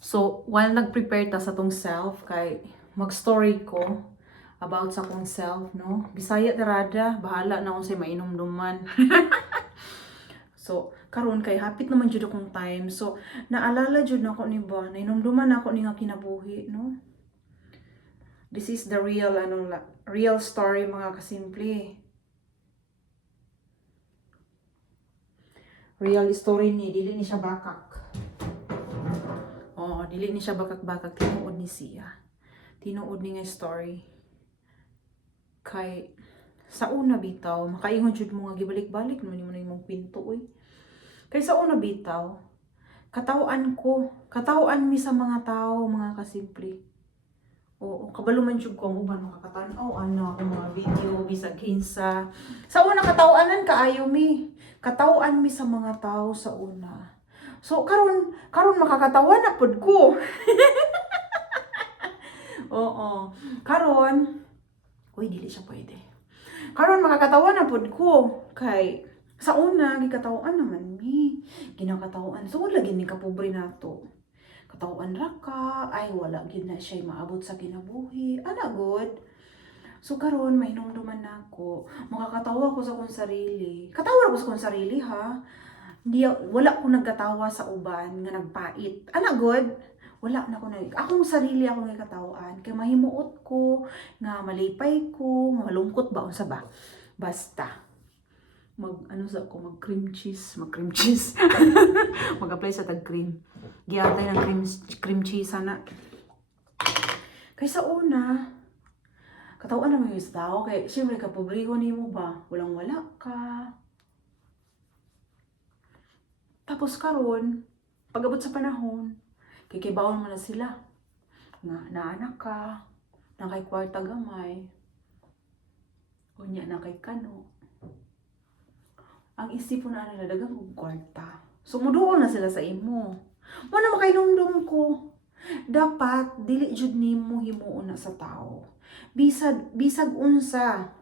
So, while nag-prepare ta sa tong self, kay mag-story ko about sa kong self, no? Bisaya tarada, bahala na kung say mainumduman. So, karon kay hapit naman jud akong time. So, naalala jud nako ni ba, nainumduman ako ni nga kinabuhi, no? This is the real real story mga kasimple. Real story ni dili ni siya bakak. Oh, dili ni siya bakak-bakak, tinuod ni siya. Tinuod ni nga story. Kay sa una bitaw, makaingon jud mo nga gibalik-balik naman mo na imong pinto oy. Kay sa una bitaw, katawan mi sa mga tao, mga kasimple. Oo, kabalo man jud ko ang uban nakakatan-aw ana ako mga video bisag kinsa. Sa una katawanan kaayo mi. Katawan mi sa mga tao sa una. So karon makakatawa na pud ko. Oo. Karon uy dili siya pwede. Karon makakatawa na pud ko kay sa una gikatawan naman mi. Ginakatawan. So lagi ni kapobre nato. Katawan ra ka, ay wala gid na siya maabot sa kinabuhi. Ana good. So karon mahinumduman nako. Makakatawa ko sa kong sarili. Katawa ko sa kong sarili ha. Wala ko nagkatawa sa uban nga nagpait. Ana good. Wala na ko na. Akong sarili akong katawaan. Kay mahimuot ko, nga malipay ko, nga malungkot ba unsa ba. Basta mag cream cheese, mag-apply sa tag cream. Giatay ng cream cheese sana. Kay sa una, katawan na may tao kay siyempre kapobriho nimo ba, walang wala ka. Tapos karon, pag-abot sa panahon, kikibaon mo na sila. Naanak ka, na kay kwarta gamay, unya na kay kano. Ang isip na nila dagang og kwarta. Sumuduol na sila sa imo. Mo na makainumdum ko. Dapat dili jud nimo himuon na sa tao. Bisag unsa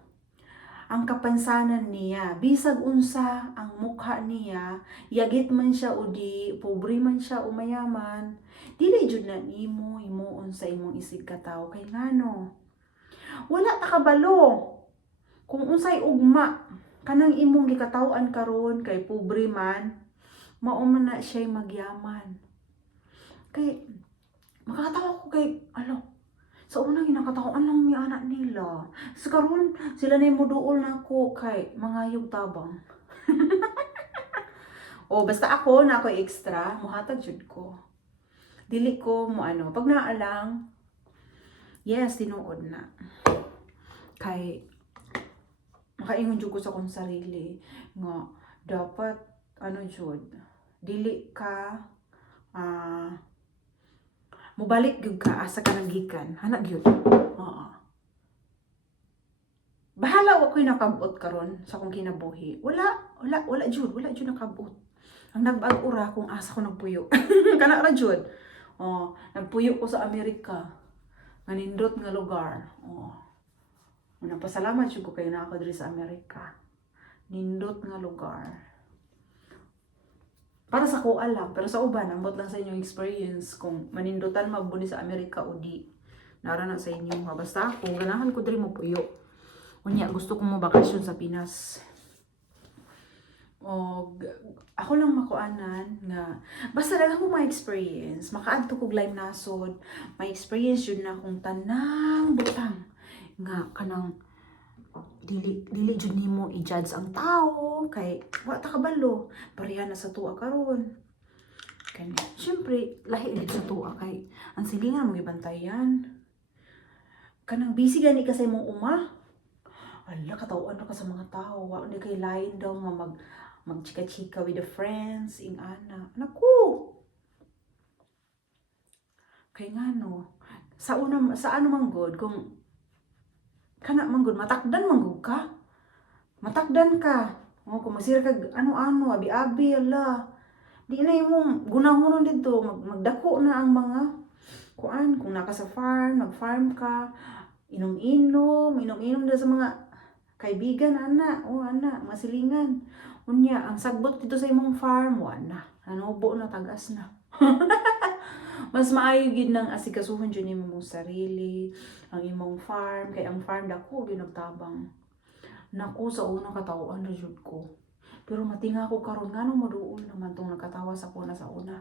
ang kapansanan niya, bisag unsa ang mukha niya, yagit man siya o di, pobre man siya o mayaman, dili jud na nimo himuon sa imong isig ka tawo kay ngano. Wala ta kabalo kung unsay ugma kanang imong gikatawan karon kay pobre man, mao man na siya magyaman. Kay makatawa ko kay sa unang ginakatawan lang mi anak nila. Sa karon sila na muduol na ako kay mangayog tabang. O basta ako na ako extra, muhatag jud ko. Dili ko mo pag naalang, yes, tinuod na. Kay makaingon jud ko sa kong sarili nga dapat jud dili ka mubalik gyud ka asa ka nagikan hana gyud. Oo. Bahala wa ko'y nakabot karon sa akong kinabuhi. Wala jud nakabot. Ang nagbag-o ra kung asa ko nagpuyo. Kana ra jud. Nagpuyo ko sa Amerika. Nga nindot nga lugar. Napasalamat jud ko kayo na ako diri sa Amerika. Nindot nga lugar. Para sa ko alam, pero sa uban, ambot lang sa inyong experience kung manindutan mabuni sa Amerika o di. Nara na sa inyo. Basta ako, ganahan ko diri mo puyo. Unya, gusto ko mo bakasyon sa Pinas. O, ako lang makuanan nga, basta lang ako ma-experience, makaadto kog live nasod, ma-experience yun na akong tanang butang. Nga, kanang, dili jud nimo i-judge ang tao kay wa ta kabalo pareha na sa tuwa karon kani syempre lahi gid sa tuwa kay ang silingan mo gibantayan kanang busy gani ka sa imong uma ala katawan ra ka sa mga tao wa ni kay lain daw nga magchika-chika with the friends ing ana naku kay ngano sa ano man god kung kana manggod matakdan manggod ka. Matakdan ka. Kung masira ka ano-ano abi-abi ala. Di na imong gunahonon dito magdako na ang mga kung naka sa farm, nag-farm ka, inom-inom sa mga kaibigan ana, masilingan. Unya ang sagbot dito sa imong farm, wala na. Nanubo na tagas na. Mas maayo gid nang asikasuhon jud nimo mong sarili, ang imong farm, kay ang farm dako gyud nagtabang. Naku, sa una katawaan ra jud ko. Pero matinga ko karon ngano moduol naman tong nakatawa sa kuna sa una.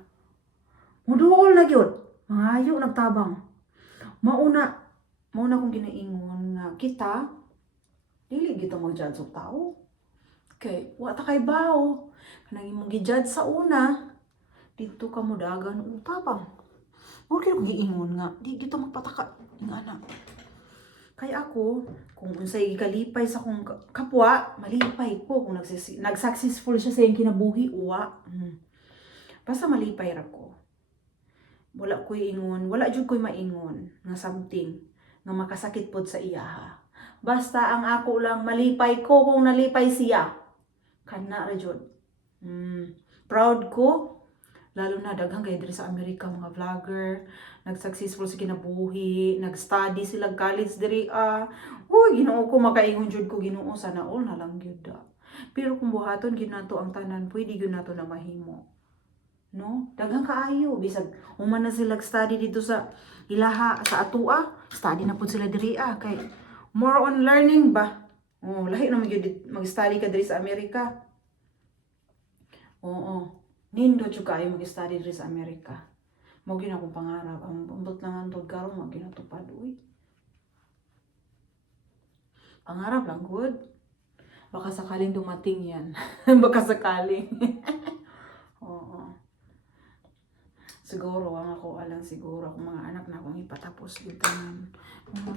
Moduol na gyud. Mangayo nagtabang. Mauna kong ginaingon nga kita dili kita mag-judge og tao. Kay wa ta kay bao. Kanang imong gi-judge sa una, dito ka modagan og tabang. Mo kay giingon nga di kita magpataka nga ana. Kay ako, kung unsay gikalipay sa akong kapwa, malipay ko. Kung nag-successful siya sa iyang kinabuhi, uwa. Basta malipay ra ko. Wala ko'y ingon, wala jud ko'y maingon nga something nga makasakit pod sa iya. Basta ang ako lang malipay ko kung nalipay siya. Kana ra jud. Proud ko. Lalo na daghang kay diri sa Amerika mga vlogger, nag-successful sa kinabuhi, nag-study sila college diri Uy, Ginoo ko makaingon jud ko Ginoo sana all na lang gyud da. Pero kung buhaton gyud nato ang tanan, pwede gyud nato na mahimo. No? Daghang kaayo bisag human na sila study dito sa ilaha sa atua, study na pud sila diri kay more on learning ba. Lahi na gyud mag-study ka diri sa Amerika. Nindot jud kaayo mag-study diri sa Amerika. Mao gyud akong pangarap. Ang ambot lang antod karon mao ginatupad uy. Pangarap lang good. Baka sakaling dumating yan. Baka sakaling. Oo. Siguro ang ako alang siguro akong mga anak na akong ipatapos gyud tanan.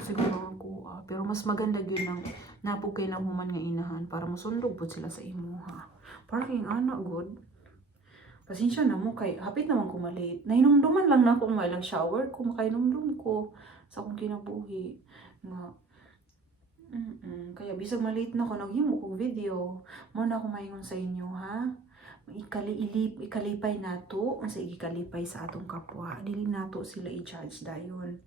Siguro ako pero mas maganda gyud nang napug kay nang human nga inahan para mosundog pud sila sa imuha. Para king anak good. Pasensya na mo kay hapit naman ko malate. Nahinumduman lang na ako mailang shower ko makainumdum ko sa akong kinabuhi nga kaya bisag malate na ko naghimo ko video mo na ako maingon sa inyo ha. Ikalipay nato ang sa ikalipay sa atong kapwa. Dili nato sila i-judge dayon.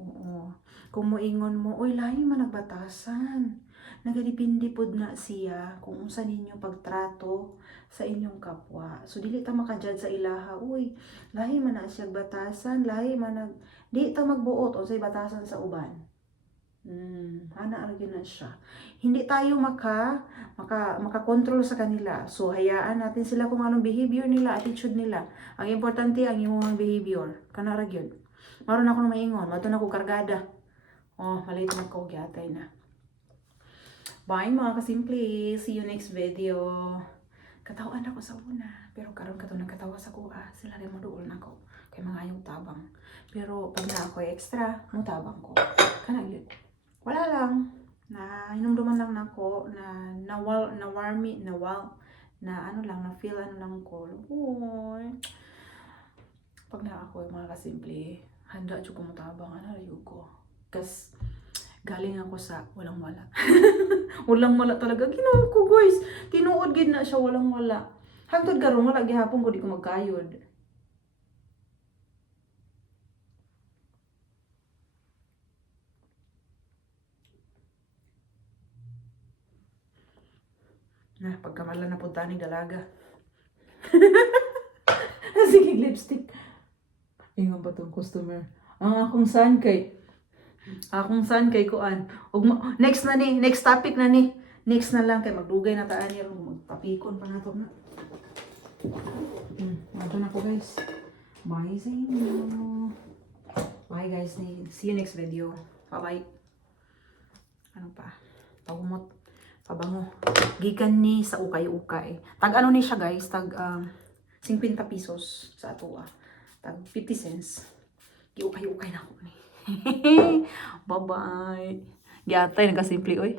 Oo. Kung moingon mo, oy lahi man nagbatasan. Nagadepende pod na siya kung unsa ninyo pagtrato sa inyong kapwa. So dili ta maka-judge sa ilaha, uy, lahi man na siya batasan, lahi man di ta magbuot unsay batasan sa uban. Ana ra na siya. Hindi tayo maka-control sa kanila. So hayaan natin sila kung anong behavior nila, attitude nila. Ang importante ang imong behavior. Kana ra gyud. Maron ako na maingon, mato na ko kargada. Malit na ko gyatay na. Bye mga kasimple. See you next video. Katawan ako sa una. Pero karon kato nagkatawa sa kuha. Sila rin maduol na ko. Kay mga ayaw tabang. Pero pag na ako extra, mutabang ko. Kana yun. Wala lang. Na inumduman lang nako na feel ano lang ko. Uy. Pag na ako mga kasimple, handa jud ko mutabang ana ra ko. Kas galing ako sa walang wala. Walang wala talaga. Ginoo ko guys. Tinuod gid na siya walang wala. Hangtod karon wala gihapon ko di ko magkayod. Pagkamala na punta ni dalaga. Sige, lipstick. Ingon ba tong customer? Akong san kay kuan. Next topic na ni. Next na lang kay magdugay na taan niya magpapikon pa nato na. Ito na ko guys. Bye sa inyo. Bye guys. See you next video. Bye-bye. Ano pa? Pagumot. Pabango. Gikan ni sa ukay-ukay. Tag ano ni siya guys? Tag 50 pesos sa ato Tag 50 cents. Giukay-ukay na ako ni. Bye-bye. Giatay nagkasimple oy.